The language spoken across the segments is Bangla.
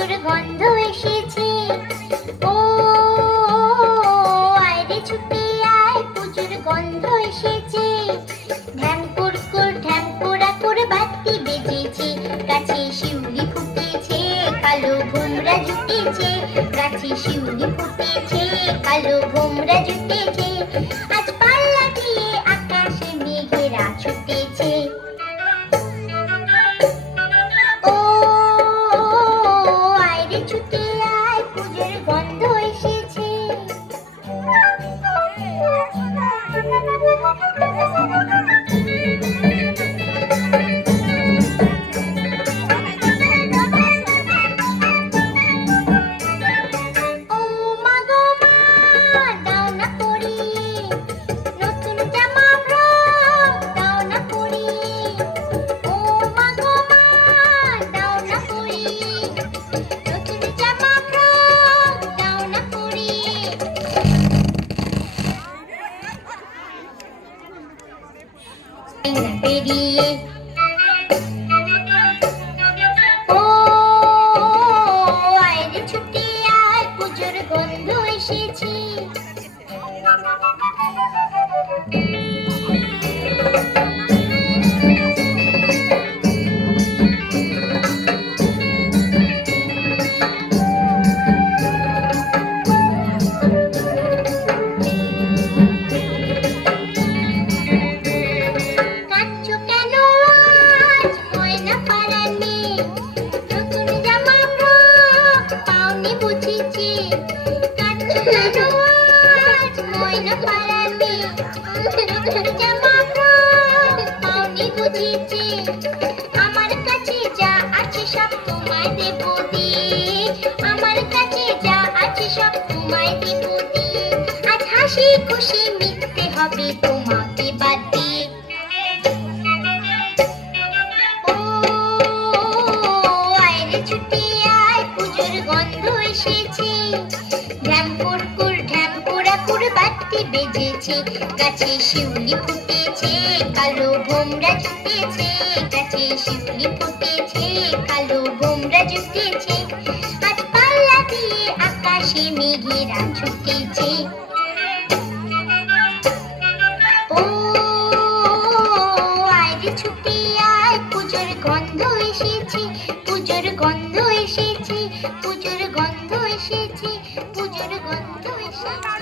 পুজোর গন্ধ এসেছে। ও আয়রে ছুটে আয়, পুজোর গন্ধ এসেছে। ঢ্যাং কুরকুর ঢ্যাং কুড়াকুর বাতি বেজেছে, গাছে শিউলি ফুটেছে, কালো ভোমরা জুটেছে। গাছে শিউলি ফুটেছে, কালো ভোমরা জুটেছে। আজ পাল্লা দিয়ে আকাশে মেঘেরা ছুটেছে। ও আয়রে ছুটে আয়, পুজোর গন্ধ এসেছে। ও মা গো মা, দাও না পরিয়ে নতুন জামা ফ্রক, দাও না পরিয়ে। ও মা গো মা, দাও না পরিয়ে নতুন জামা ফ্রক, দাও না পরিয়ে। পেরিয়ে ও আয়রে ছুটে আয়, পুজোর গন্ধ এসেছে। কাঁদছো কেন আজ ময়না পারানে, নতুন জামা ফ্রক পাওনি বুঝেছি। কাঁদছো কেন আজ ময়না পারানে, নতুন জামা ফ্রক পাওনি বুঝেছি। আমার কাছে যা আছে সব তোমায় দেব দিয়ে, আমার কাছে যা আছে সব তোমায় দেব দিয়ে। আজ হাসি খুশি মিটতে হবে তোমাকে বাদ দিয়ে। ও আয়রে ছুটে আয়, পুজোর গন্ধ এসেছে। ঢ্যাং কুরকুর ঢ্যাং কুড়াকুর বাতি বেজেছে, গাছে শিউলি ফুটেছে, কালো ভোমরা জুটেছে। গাছে শিউলি ফুটেছে, কালো ভোমরা জুটেছে। আজ পাল্লা দিয়ে আকাশে মেঘেরা ছুটেছে। ও আয়রে ছুটে আয়, পুজোর গন্ধ এসেছে। পুজোর গন্ধ এসেছে, পুজোর গন্ধ এসেছে, পুজোর গন্ধ এসেছে।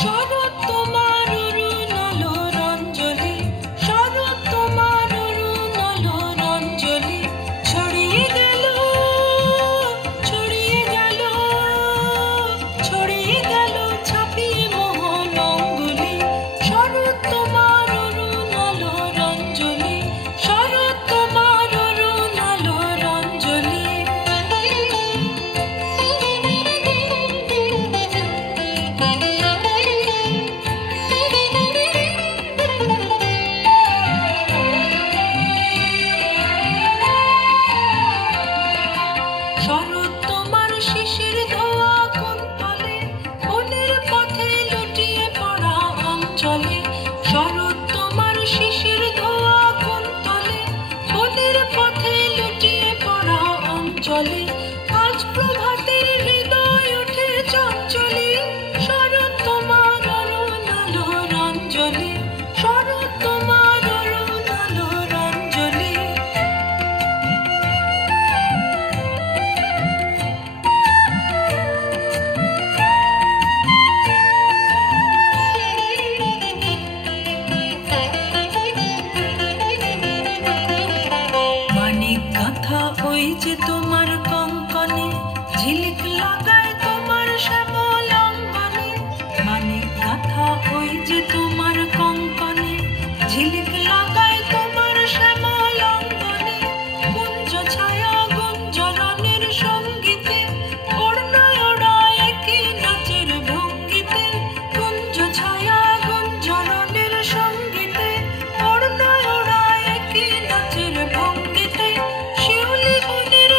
শরৎ তোমার অরুণ আলোর অঞ্জলি, শরৎ তোমার অরুণ আলোর অঞ্জলি। ছড়িয়ে গেল, ছড়িয়ে গেল, ছড়িয়ে গেল ছাপিয়ে মোহন অঙ্গুলি। শরৎ তোমার অরুণ আলোর অঞ্জলি, শরৎ তোমার অরুণ আলোর অঞ্জলি। শরৎ তোমার শিশির ধোয়া কুন্তলে, বনের পথে লুটিয়ে পড়া অঞ্চলে। শরৎ তোমার শিশির ধোয়া কুন্তলে, বনের পথে লুটিয়ে পড়া অঞ্চলে। আজ প্রভাতের হৃদয় ওঠে চঞ্চলে, শরৎ তোমার অরুণ আলোর অঞ্জলি, শরৎ তোমার অরুণ আলোর অঞ্জলি। মানিক গাঁথা ওই যে তোমার কঙ্কনে, ঝিলিক লাগায় তোমার শ্যামল অঙ্গনে। মানিক গাঁথা ওই যে তোমার কঙ্কনে, ঝিলিক লাগায় তোমার শ্যামল অঙ্গনে। কুঞ্জ ছায়া গুঞ্জরণের সঙ্গীতে, ওড়নায় ওড়ায় একই নাচের ভঙ্গিতে। কুঞ্জ ছায়া গুঞ্জরণের সঙ্গীতে, ওড়নায় ওড়ায় একই নাচের ভঙ্গিতে। শিউলি বনের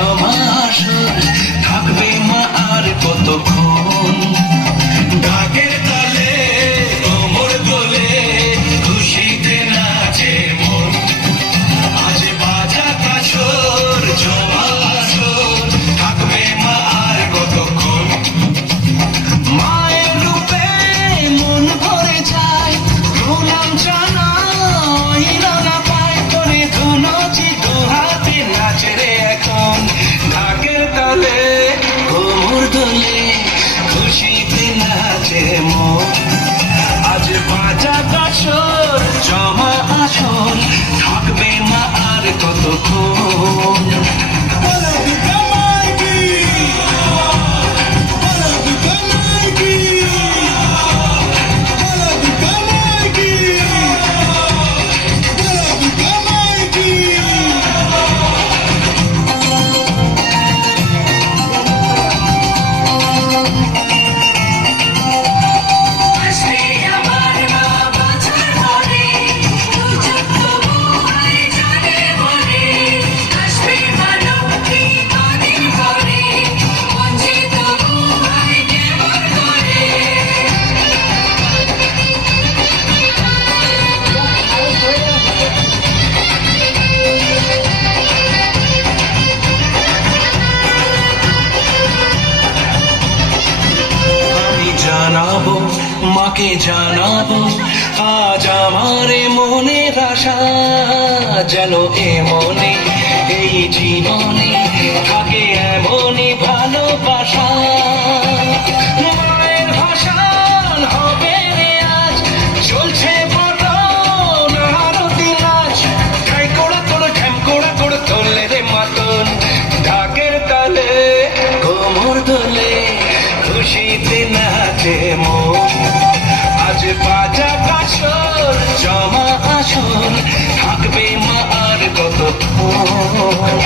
জমা আসর থাকবে মা আর কতক্ষণ ঢাকের তালে কোমর দোলে খুশিতে নাচে মন আজ বাজা কাছর জমা আসর থাকবে মা আর কতক্ষণ মায়ের রূপে মন ভরে যায় প্রণাম জানাই রানা পায় করে ধুনচি দুহাতে নাচে রে এখন ঢাকের তালে কোমর দোলে খুশিতে নাচে মন আজ বাজা কাছর জমা আসর থাকবে মা আর কতক্ষণ জানাবো মাকে জানাবো আজ আমার মনের আশা যেন এমনে এই জীবনে থাকে এমনই ভালোবাসা মায়ের ভাষণ হবে রে আজ চলছে বড় আরতি নাচ ঠাই কোড়া তোর ঢ্যাম কোড়া কোড় তোলে রে মাতন ঢাকের তালে কোমর দোলে খুশিতে নাচে মন আজ বাজা কাছর জমা আসর থাকবে মা আর কতক্ষণ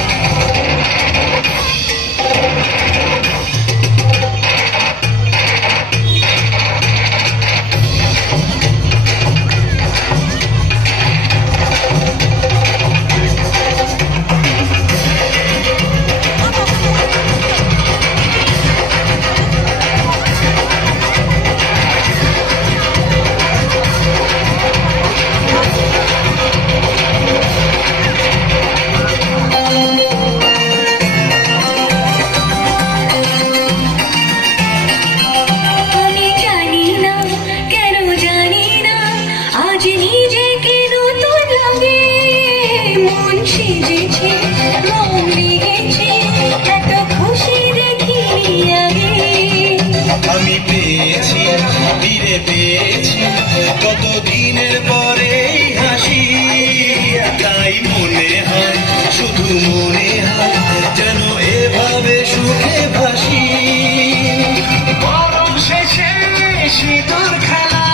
আমি জানি না কেন জানি না আজ নিজেকে নতুন লাগে মন সেজেছে রং লেগেছে এত খুশি দেখিনি আগে আমি পেয়েছি ফিরে পেয়েছি কতদিনের পরে এই হাসি তাই মনে হয় শুধু মনে হয় যেন এভাবে সুখে ভাসি গরম শেষে শীতল খেলা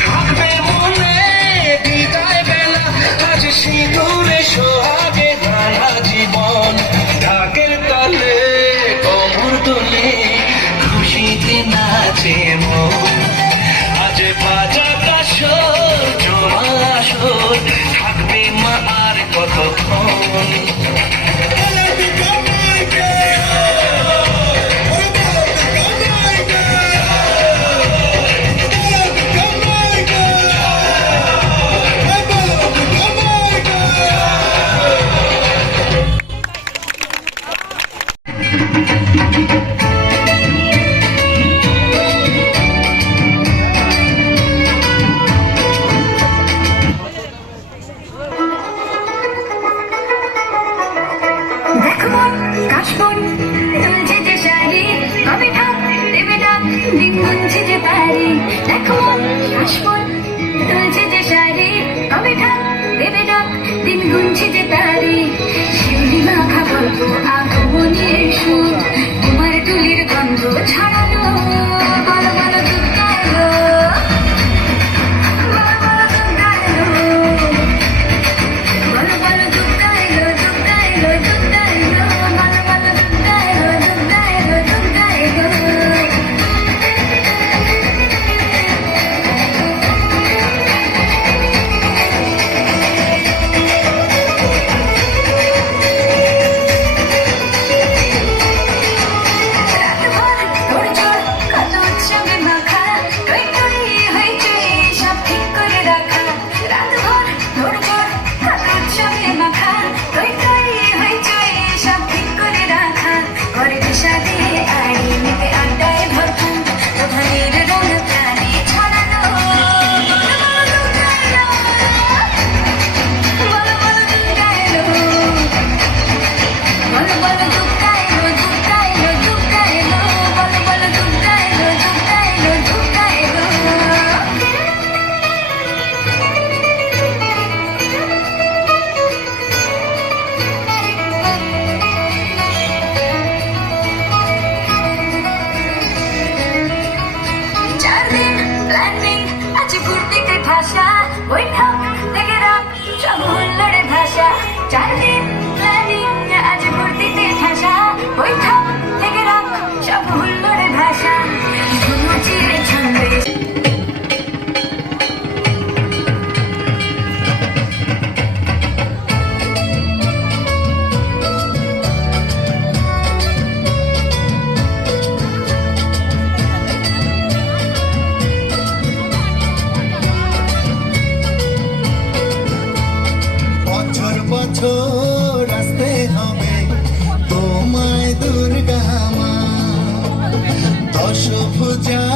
থাকবে মনে বিদায় বেলা আজ সিঁদুরে সোহাগে নানা জীবন ঢাকের তালে কোমর দোলে খুশিতে নাচে মন আজ বাজা কাছর জমা আসর থাকবে মা আর কতক্ষণ দেখো মন কাশবন তুলছে যে শাড়ি কবে ঢাক দেবে ডাক দিন গুনছে যে পারি দেখো মন কাশবন তুলছে যে শাড়ি কবে ঢাক দেবে ডাক দিন গুনছে যে তারি শিউলি মাখা গল্প আগমনের সুর তোমার তুলির গন্ধ ছাড়ালো বলো বলো দুঃখ এলো বলো বলো দুঃখ এলো বলো বলো দুঃখ এলো দুঃখ এলো দুঃখ এলো বলো বলো দুঃখ এলো দুঃখ এলো দুঃখ এলো লোভ যা